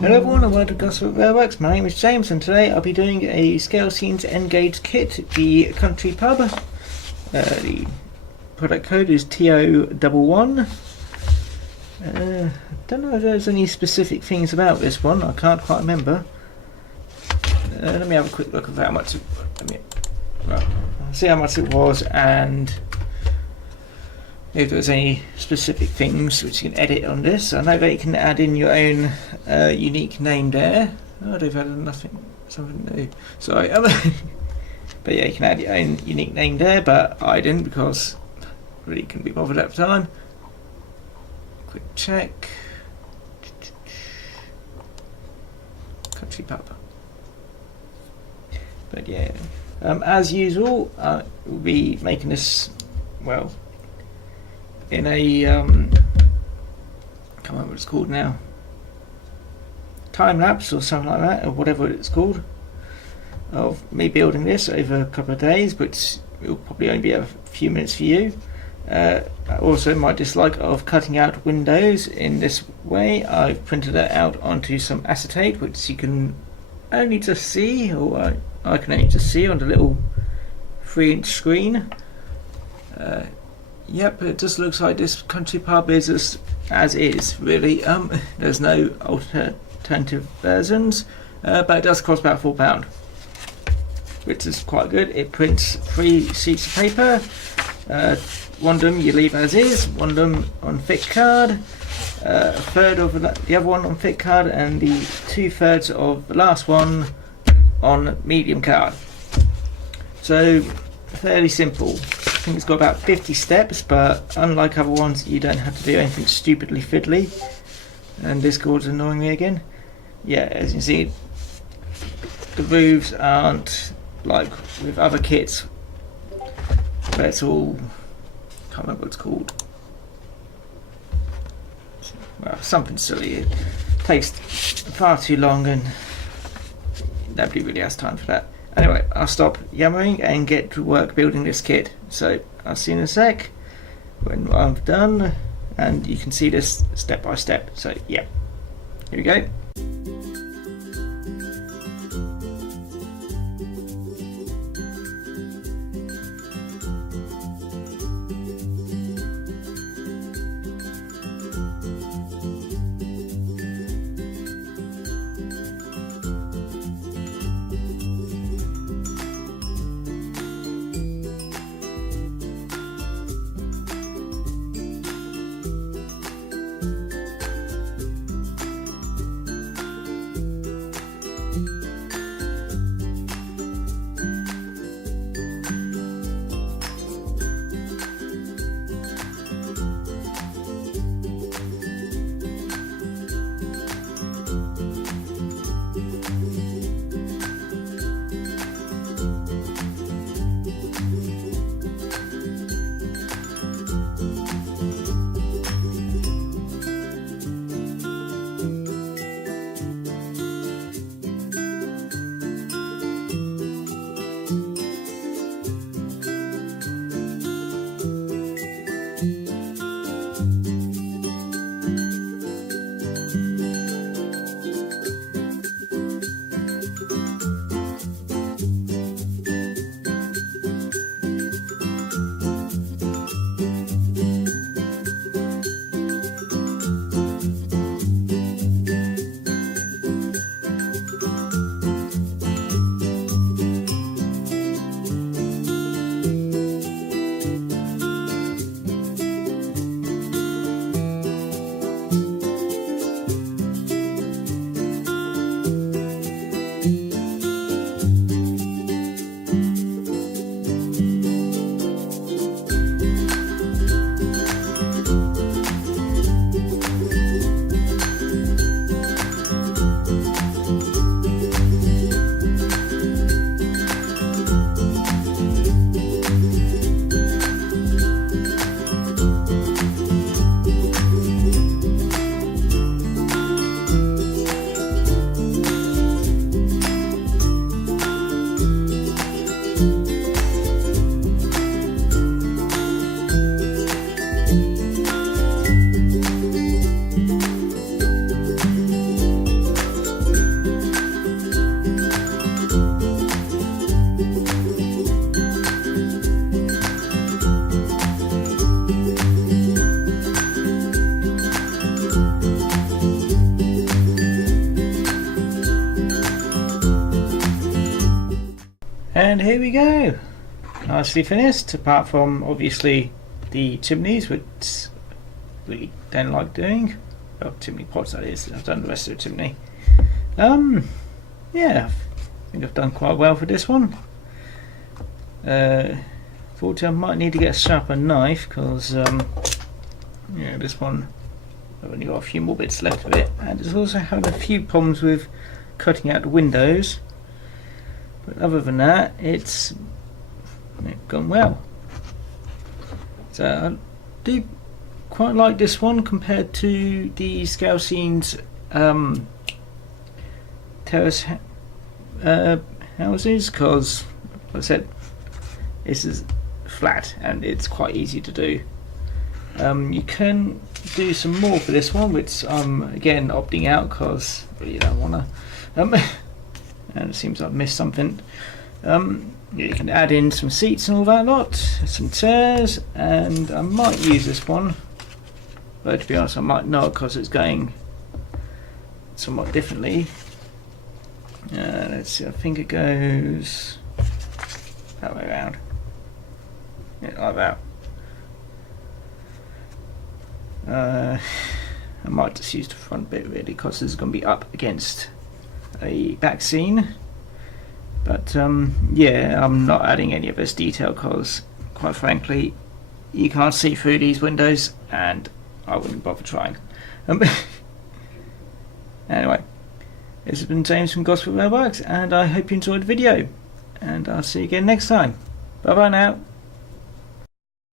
Hello everyone and welcome to Gosport Railworks. My name is James and today I'll be doing a Scalescenes N-Gauge kit, the country pub. The product code is TO11. I don't know if there's any specific things about this one, I can't quite remember. Let me have a quick look at how much I'll see how much it was and if there's any specific things which you can edit on this. I know that you can add in your own unique name there. Oh, they've added something new. Sorry. But yeah, you can add your own unique name there, but I didn't because I really couldn't be bothered at the time. Quick check. Country pub. But yeah, as usual, we'll be making this, well, in a I can't remember what it's called now, time lapse or something like that, or whatever it's called, of me building this over a couple of days, but it will probably only be a few minutes for you. Also, my dislike of cutting out windows in this way, I've printed it out onto some acetate, which you can only just see, or I can only just see on the little 3-inch screen. Yep, it just looks like this country pub is as is, really. There's no alternative versions, but it does cost about £4, which is quite good. It prints 3 sheets of paper. One of them you leave as is, one of them on thick card, a third of the other one on thick card, and the 2/3 of the last one on medium card. So fairly simple. I think it's got about 50 steps, but unlike other ones, you don't have to do anything stupidly fiddly. And Discord's annoying me again. Yeah, as you can see, the roofs aren't like with other kits where it's all, can't remember what it's called. Well, something silly. It takes far too long and nobody really has time for that. Anyway, I'll stop yammering and get to work building this kit. So I'll see you in a sec when I'm done and you can see this step by step. So yeah, here we go. And here we go, nicely finished, apart from obviously the chimneys, which we don't like doing. Well, chimney pots that is. I've done the rest of the chimney. Yeah, I think I've done quite well for this one. Fortunately, I might need to get a sharper knife because yeah, this one I've only got a few more bits left of it, and it's also having a few problems with cutting out the windows. But other than that, it's gone well. So I do quite like this one compared to the Scalescenes terrace houses, because like I said, this is flat and it's quite easy to do. You can do some more for this one, which I'm again opting out because I really don't want to. And it seems I've missed something. You can add in some seats and all that lot, some chairs, and I might use this one, but to be honest I might not because it's going somewhat differently. Let's see, I think it goes that way around. Yeah, like that. I might just use the front bit really because this is going to be up against a back scene. But yeah, I'm not adding any of this detail because quite frankly you can't see through these windows and I wouldn't bother trying. Anyway, this has been James from Gosport Railworks, and I hope you enjoyed the video, and I'll see you again next time. Bye bye now.